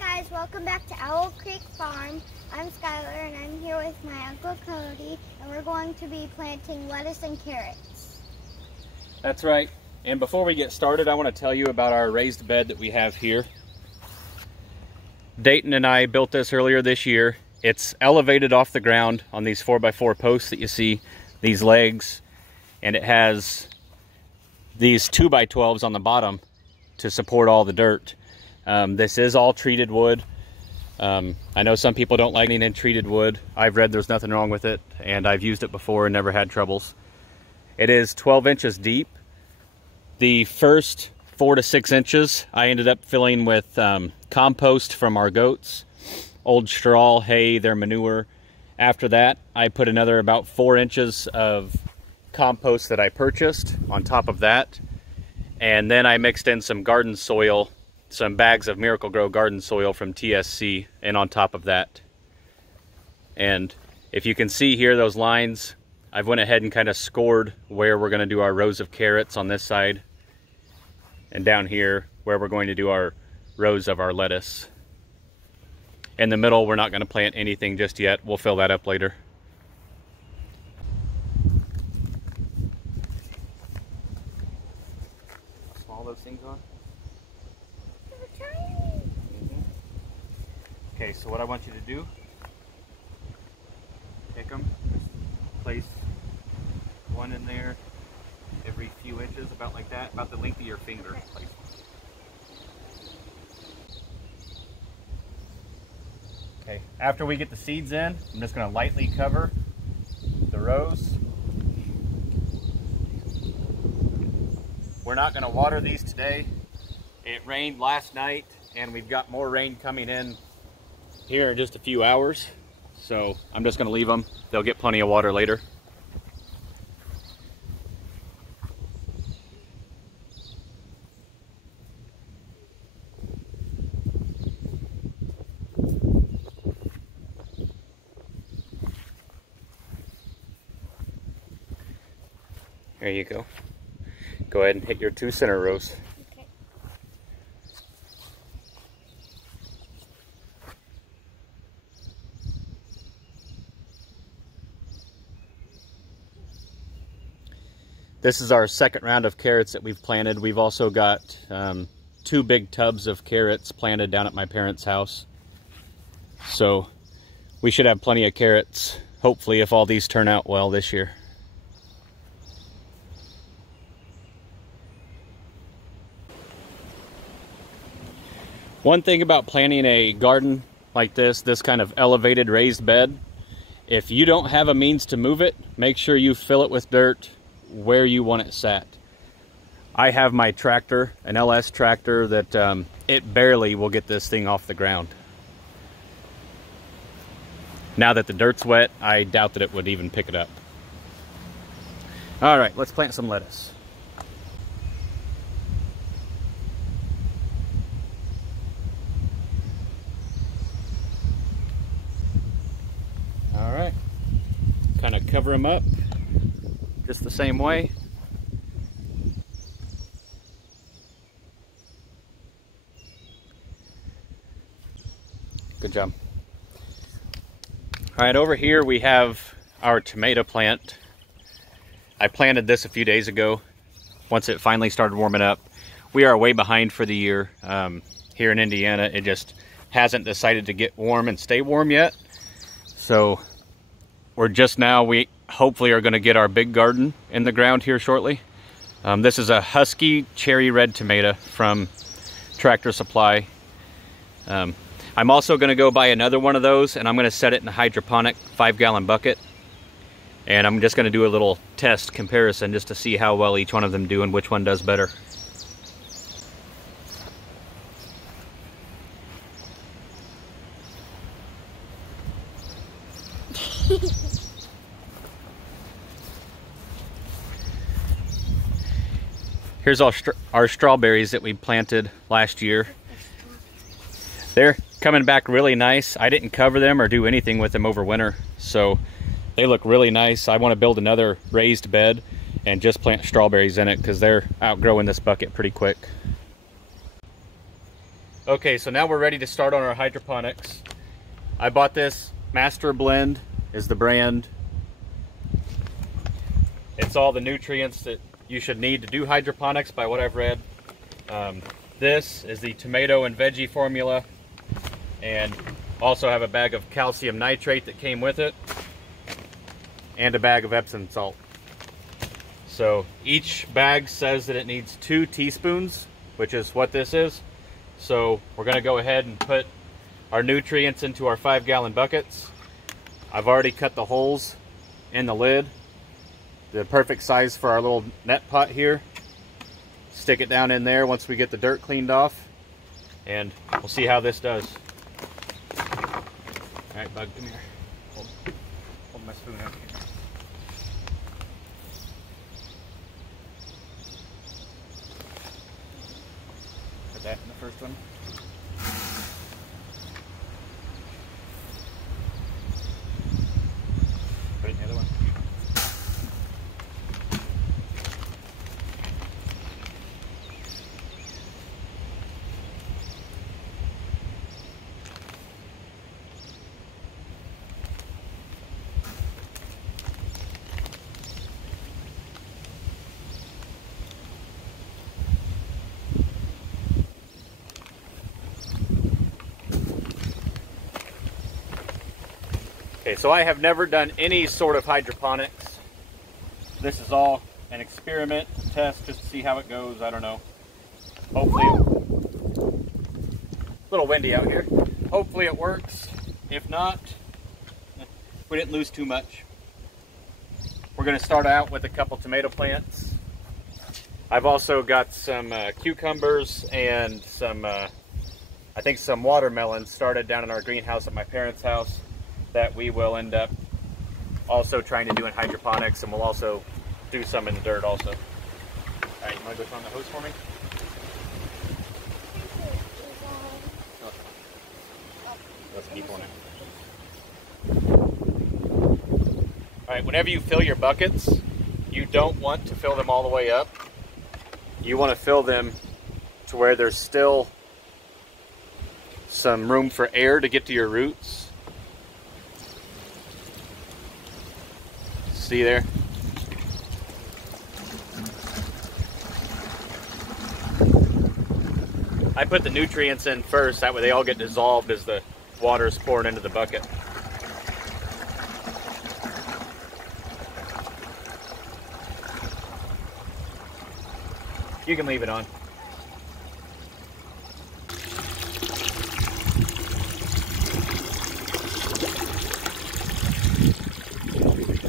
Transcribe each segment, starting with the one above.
Hi guys, welcome back to Owl Creek Farm. I'm Skylar and I'm here with my Uncle Cody and we're going to be planting lettuce and carrots. That's right. And before we get started, I want to tell you about our raised bed that we have here. Dayton and I built this earlier this year. It's elevated off the ground on these 4x4 posts that you see, these legs, and it has these 2x12s on the bottom to support all the dirt. This is all treated wood. I know some people don't like anything in treated wood. I've read there's nothing wrong with it, and I've used it before and never had troubles. It is 12 inches deep. The first 4 to 6 inches I ended up filling with compost from our goats, old straw, hay, their manure. After that, I put another about 4 inches of compost that I purchased on top of that, and then I mixed in some garden soil, some bags of Miracle-Gro garden soil from TSC, and on top of that. And if you can see here, those lines, I've went ahead and kind of scored where we're going to do our rows of carrots on this side, and down here where we're going to do our rows of our lettuce. In the middle, we're not going to plant anything just yet. We'll fill that up later. How small those things are? Okay, so what I want you to do, pick them, place one in there every few inches, about like that, about the length of your finger. Place one. Okay, after we get the seeds in, I'm just going to lightly cover the rows. We're not going to water these today. It rained last night, and we've got more rain coming in here in just a few hours, so I'm just going to leave them. They'll get plenty of water later. There you go. Go ahead and hit your 2 center rows. This is our second round of carrots that we've planted. We've also got 2 big tubs of carrots planted down at my parents' house. So we should have plenty of carrots, hopefully, if all these turn out well this year. One thing about planting a garden like this kind of elevated raised bed, if you don't have a means to move it, make sure you fill it with dirt where you want it sat. I have my tractor, an LS tractor, that it barely will get this thing off the ground. Now that the dirt's wet, I doubt that it would even pick it up. All right, let's plant some lettuce. All right, kind of cover them up just the same way. Good job. All right, over here we have our tomato plant. I planted this a few days ago once it finally started warming up. We are way behind for the year. Here in Indiana, it just hasn't decided to get warm and stay warm yet. So we're just now, we hopefully are going to get our big garden in the ground here shortly. This is a Husky cherry red tomato from Tractor Supply. I'm also going to go buy another one of those, and I'm going to set it in a hydroponic 5-gallon bucket. And I'm just going to do a little test comparison just to see how well each one of them do and which one does better. Here's our strawberries that we planted last year. They're coming back really nice. I didn't cover them or do anything with them over winter, so they look really nice. I want to build another raised bed and just plant strawberries in it because they're outgrowing this bucket pretty quick. Okay, so now we're ready to start on our hydroponics. I bought this. Master Blend is the brand. It's all the nutrients that you should need to do hydroponics by what I've read. This is the tomato and veggie formula, and also have a bag of calcium nitrate that came with it, and a bag of Epsom salt. So each bag says that it needs 2 teaspoons, which is what this is. So we're going to go ahead and put our nutrients into our 5-gallon buckets. I've already cut the holes in the lid, the perfect size for our little net pot here. Stick it down in there once we get the dirt cleaned off, and we'll see how this does. All right, Bug, come here. Hold my spoon out here. Put that in the first one. Put it in the other one. Okay, so I have never done any sort of hydroponics. This is all an experiment, a test, just to see how it goes. I don't know. Hopefully, a little windy out here. Hopefully it works. If not, we didn't lose too much. We're going to start out with a couple tomato plants. I've also got some cucumbers and some, I think some watermelons started down in our greenhouse at my parents' house, that we will end up also trying to do in hydroponics, and we'll also do some in the dirt also. All right, you want to go on the hose for me? Let's keep on it. All right, whenever you fill your buckets, you don't want to fill them all the way up. You want to fill them to where there's still some room for air to get to your roots. See there? I put the nutrients in first, that way they all get dissolved as the water is poured into the bucket. You can leave it on.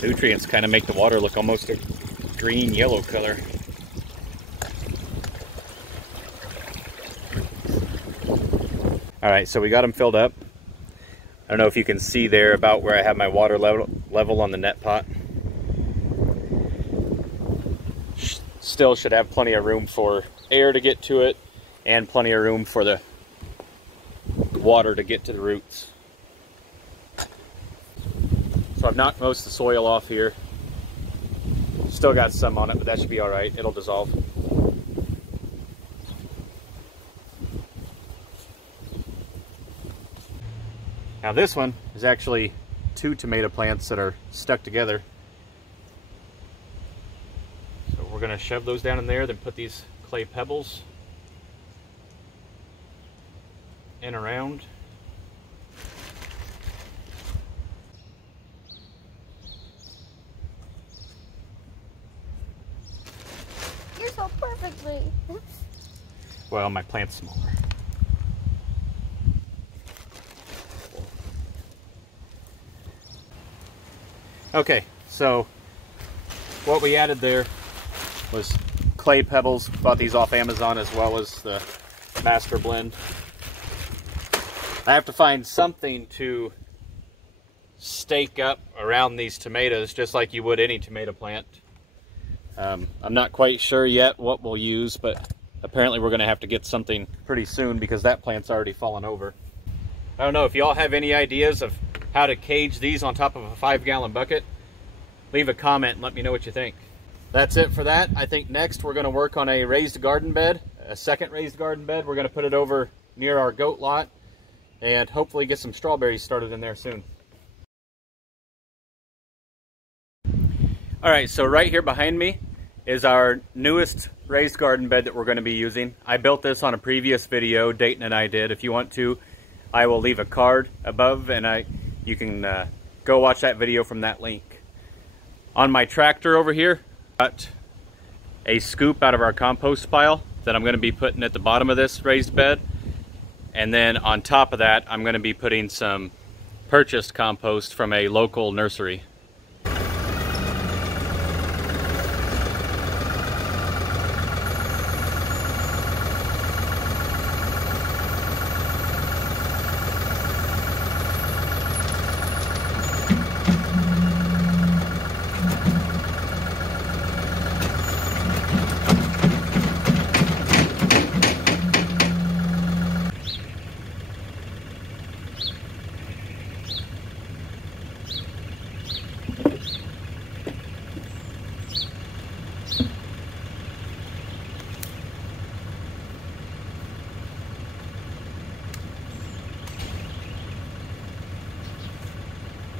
Nutrients kind of make the water look almost a green yellow color. All right, so we got them filled up. I don't know if you can see there about where I have my water level on the net pot. Still should have plenty of room for air to get to it, and plenty of room for the water to get to the roots. So I've knocked most of the soil off here. Still got some on it, but that should be all right. It'll dissolve. Now this one is actually 2 tomato plants that are stuck together. So we're going to shove those down in there, then put these clay pebbles in around. You're so perfectly. Well, my plant's smaller. Okay, so what we added there was clay pebbles. Bought these off Amazon, as well as the Master Blend. I have to find something to stake up around these tomatoes, just like you would any tomato plant. I'm not quite sure yet what we'll use, but apparently we're going to have to get something pretty soon, because that plant's already fallen over. I don't know if y'all have any ideas of how to cage these on top of a 5-gallon bucket. Leave a comment and let me know what you think. That's it for that. I think next we're going to work on a raised garden bed, a second raised garden bed. We're going to put it over near our goat lot and hopefully get some strawberries started in there soon. All right, so right here behind me is our newest raised garden bed that we're going to be using. I built this on a previous video Dayton and I did. If you want to, I will leave a card above and you can go watch that video from that link. On my tractor over here, got a scoop out of our compost pile that I'm going to be putting at the bottom of this raised bed. And then on top of that, I'm going to be putting some purchased compost from a local nursery.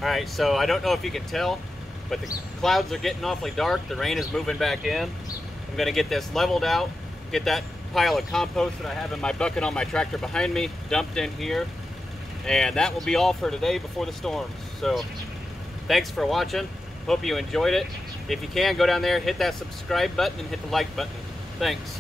Alright, so I don't know if you can tell, but the clouds are getting awfully dark. The rain is moving back in. I'm going to get this leveled out, get that pile of compost that I have in my bucket on my tractor behind me dumped in here, and that will be all for today before the storms. So thanks for watching. Hope you enjoyed it. If you can, go down there, hit that subscribe button and hit the like button. Thanks.